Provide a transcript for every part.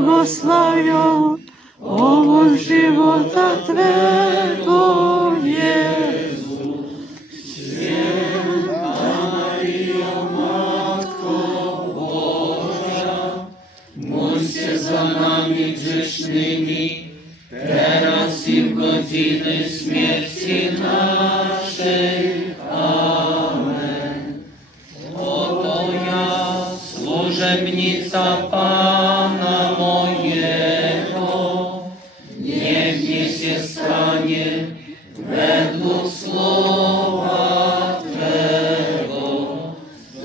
błogosławią owoc żywota Twego, Jezus. Święta Maryjo, Matko Boża, módl się za nami grzesznymi, teraz i w godziny śmierci naszej. Amen. Oto ja, służebnica Pana mojego, niech mi się stanie według słowa Twego.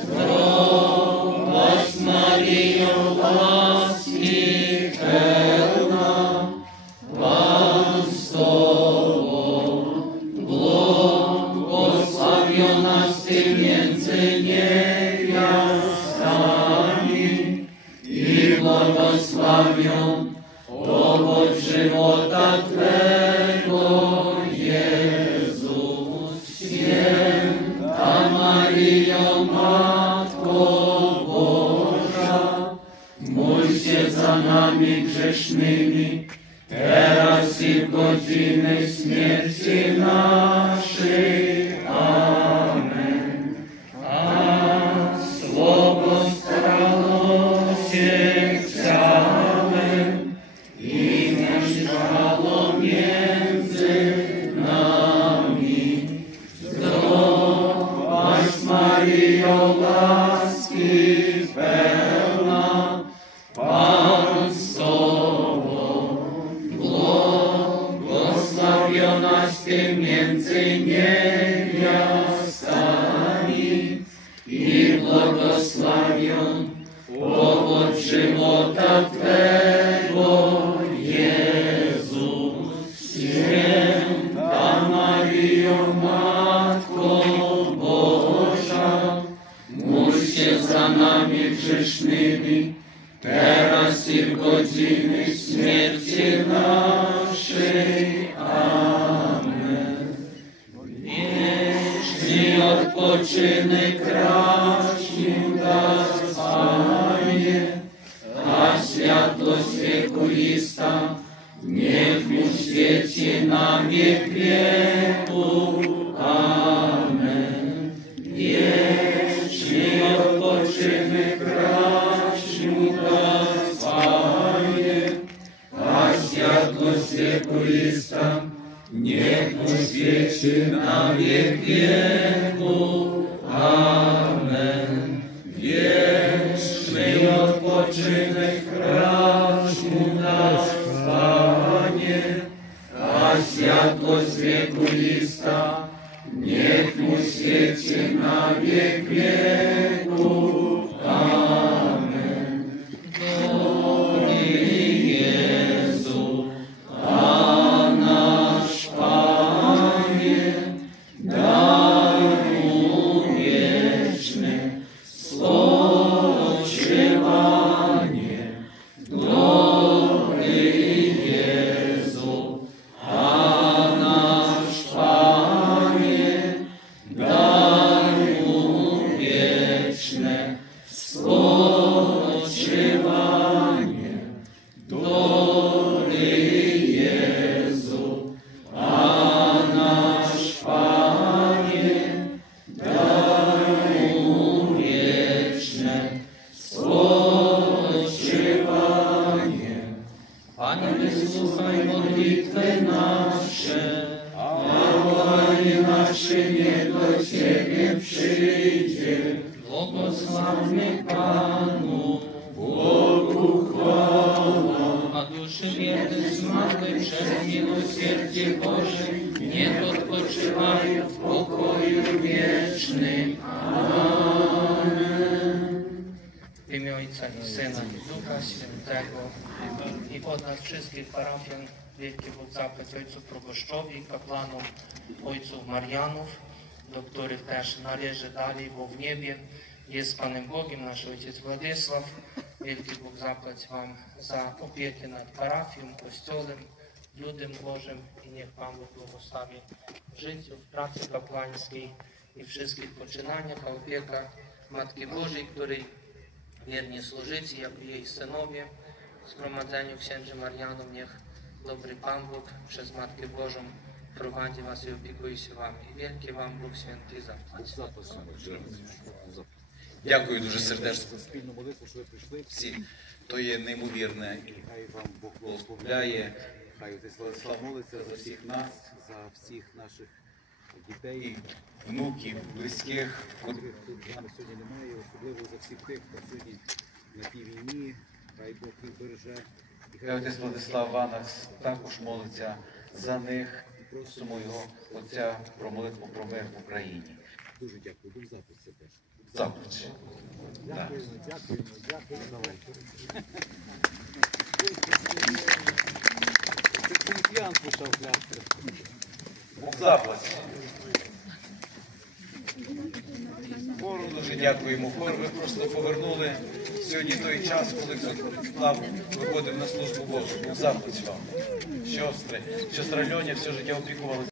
Zdrowaś Maryjo, łaski pełna, Pan z Tobą, błogosławionaś Ty między niewiastami i błogosławion owoc żywota Twego, Jezus. Święta Maryjo, Matko Boża, módl się za nami grzesznymi, teraz i w godziny śmierci naszej. Amen. A słowo stało się ciałem i mieszkało między nami. Zdrowaś Maryjo, łaski pełna, Pan z Tobą, błogosławionaś Ty między niewiastami i błogosławion owoc żywota Twego, Jezus. Święta Maryjo, Matko Boża, módl się za nami grzesznymi, teraz i w godziny śmierci naszej. Amen. Wieczny odpoczynek racz im dać, Panie, a światłość wiekuista niech mu świeci na wiek wieków. Amen. Wieczny odpoczynek racz im dać, Panie, a światłość wiekuista niech mu świeci na wiek wieków. Amen. Wieczny odpoczynek racz mu dać, Panie, a światłość wiekuista niech mu świeci na wiek wieków. Amen. Drogi Jezu, a nasz Panie, daj mu wieczne spoczywanie. Drogi Jezu, a nasz Panie, daj mu wieczne spoczywanie. Drogi Jezu, a nasz Panie, daj mu wieczne spoczywanie. Panie, wysłuchaj modlitwy nasze, a wołanie nasze niech do Ciebie przyjdzie. Błogosławmy Panu, Bogu chwała. A duszy wiernych zmarłych przez miłosierdzie Boże niech odpoczywają w pokoju wiecznym. Amen. W imię Ojca i Syna i Ducha Świętego i od nas wszystkich parafian Wielki Bóg zapłać Ojcu Proboszczowi, kapłanom Ojców Marianów, do których też należy dalej, bo w niebie jest Panem Bogiem nasz Ojciec Władysław. Wielki Bóg zapłać Wam za opiekę nad parafią, Kościołem, ludem Bożym i niech Pan Bóg błogosławi w życiu, w pracy kapłańskiej i wszystkich poczynaniach, a opieka Matki Bożej, której wiernie służycie, jako jej synowie, zgromadzeniu księży Marianów. Niech dobry Pan Bóg przez Matkę Bożą prowadzi was i opiekuje się wami. I wielkie wam Bóg Święty zapłać. Дякую дуже сердечно за спільну молитву, що ви прийшли. всім. То є неймовірне і Хай вам Бог благословляє Хай Отець Владислав молиться за всіх нас, за всіх наших і дітей, внуків, близьких. котрих тут з нами сьогодні немає, особливо за всіх тих, хто сьогодні на тій війні. Хай Бог їх береже. І Хай отець Владислав Ванакс також молиться за них. Просимо його Отця про молитву про мир в Україні. дуже дякую. Був запис це теж. Запит. Так. Дякуємо. Це поліціян писав клястер. Бог заплать. Хору дуже дякуємо. Хор, ви просто повернули сьогодні той час, коли Святослав виходив на службу Божу. Бог заплать вам. Сестри, сестра Льоня все життя опікувалася.